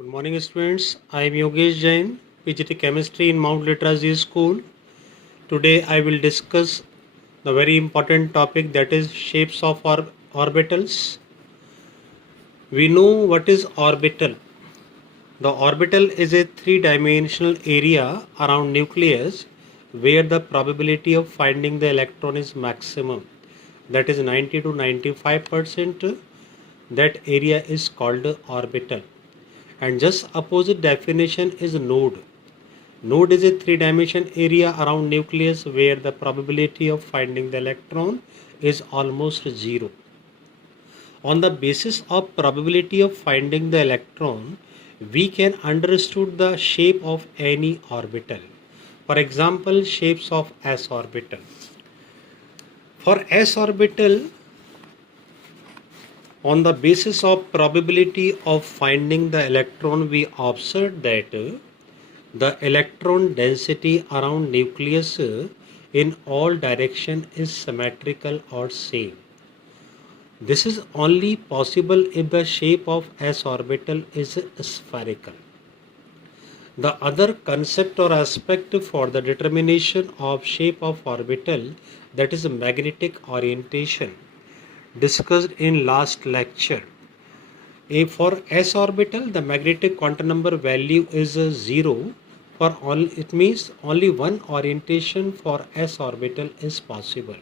Good morning, students. I am Yogesh Jain, PGT Chemistry in Mount Literacy School. Today, I will discuss the very important topic, that is shapes of orbitals. We know what is orbital. The orbital is a three-dimensional area around nucleus where the probability of finding the electron is maximum. That is 90 to 95%. That area is called orbital. And just opposite definition is node. Node is a three-dimensional area around nucleus where the probability of finding the electron is almost zero. On the basis of probability of finding the electron, we can understood the shape of any orbital. For example, shapes of s orbital. For s orbital, on the basis of probability of finding the electron, we observed that the electron density around nucleus in all direction is symmetrical or same. This is only possible if the shape of s orbital is spherical. The other concept or aspect for the determination of shape of orbital, that is magnetic orientation, discussed in last lecture. For s orbital, the magnetic quantum number value is 0 for all. It means only one orientation for s orbital is possible.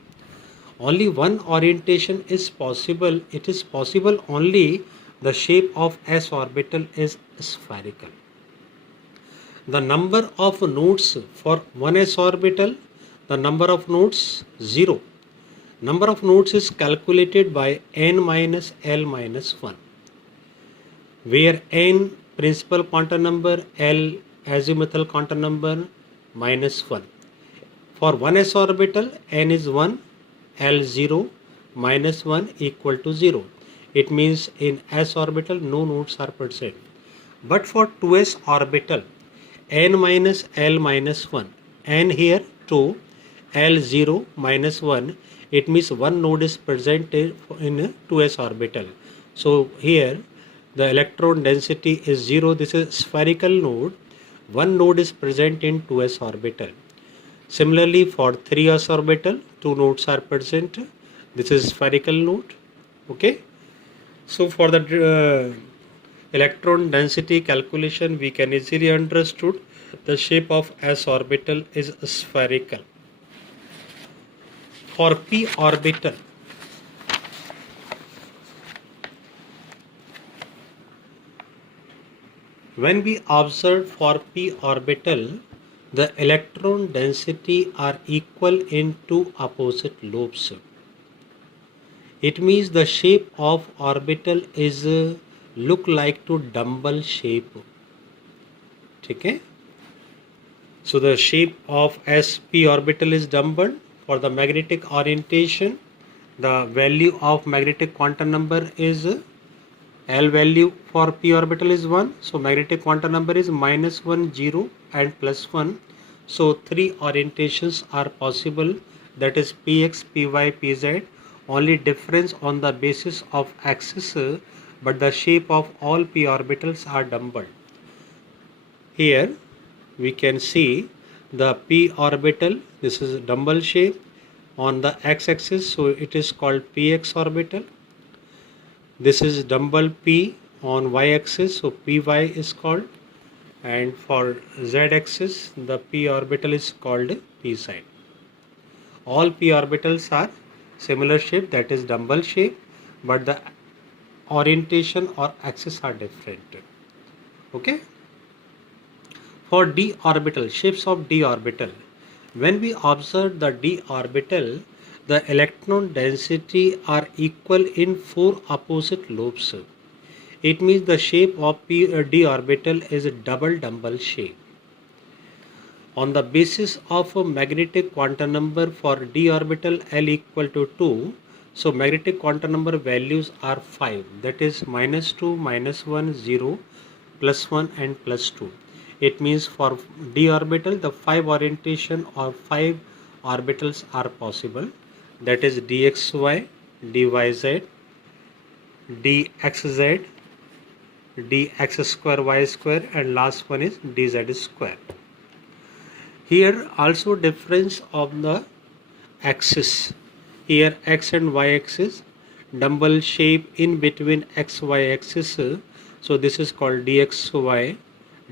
Only one orientation is possible. It is possible only the shape of s orbital is spherical. The number of nodes for one s orbital, the number of nodes 0. Number of nodes is calculated by n minus L minus 1, where n principal quantum number, L azimuthal quantum number minus 1. For one s orbital, n is 1, L 0, minus 1 equal to 0. It means in s orbital no nodes are present. But for 2s orbital, n minus L minus 1, n here 2, L 0 minus 1, it means one node is present in 2s orbital. So here the electron density is 0. This is spherical node. One node is present in 2s orbital. Similarly, for 3s orbital, two nodes are present. This is spherical node. Okay. So for the electron density calculation, we can easily understood the shape of s orbital is spherical. For p orbital, when we observe for p orbital, the electron density are equal in two opposite lobes. It means the shape of orbital is look like to dumbbell shape. Okay? So the shape of sp orbital is dumbbell. For the magnetic orientation, the value of magnetic quantum number is L value for p orbital is 1. So magnetic quantum number is minus 1, 0 and plus 1. So three orientations are possible, that is px, py, pz. Only difference on the basis of axis, but the shape of all p orbitals are dumbbell. Here we can see the p orbital. This is dumbbell shape on the x-axis, so it is called px orbital. This is dumbbell p on y-axis, so py is called, and for z-axis the p orbital is called p side. All p orbitals are similar shape, that is dumbbell shape, but the orientation or axis are different. Okay. For d orbital, shapes of d orbital, when we observe the d orbital, the electron density are equal in four opposite lobes. It means the shape of d orbital is a double dumbbell shape. On the basis of a magnetic quantum number for d orbital L equal to 2, so magnetic quantum number values are 5, that is minus 2, minus 1, 0, plus 1 and plus 2. It means for d orbital the 5 orientation or 5 orbitals are possible, that is dxy, dyz, dxz, dx square y square, and last one is dz square. Here also difference of the axis. Here x and y axis, dumbbell shape in between x y axis, so this is called dxy,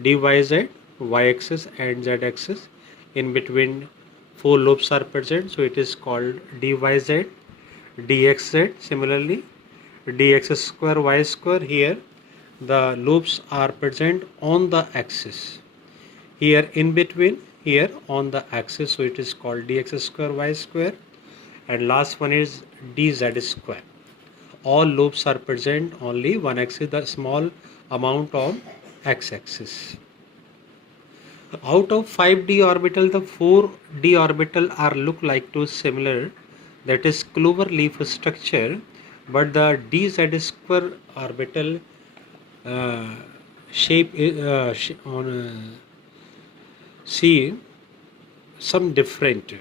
dyz, y axis and z axis. In between 4 loops are present, so it is called dyz, dxz. Similarly, dx square y square, here the loops are present on the axis. Here in between, here on the axis, so it is called dx square y square, and last one is dz square. All loops are present only one axis, the small amount on x-axis. Out of 5d orbital, the 4d orbital are look like to similar, that is clover leaf structure, but the dz square orbital shape see some different.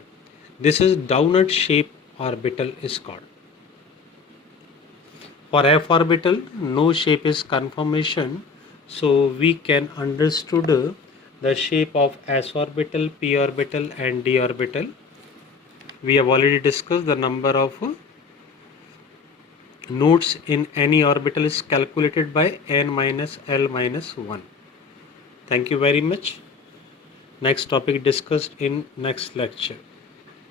This is donut shape orbital is called. For f orbital, no shape is conformation, so we can understood the shape of s orbital, p orbital and d orbital. We have already discussed the number of nodes in any orbital is calculated by n minus l minus 1. Thank you very much. Next topic discussed in next lecture.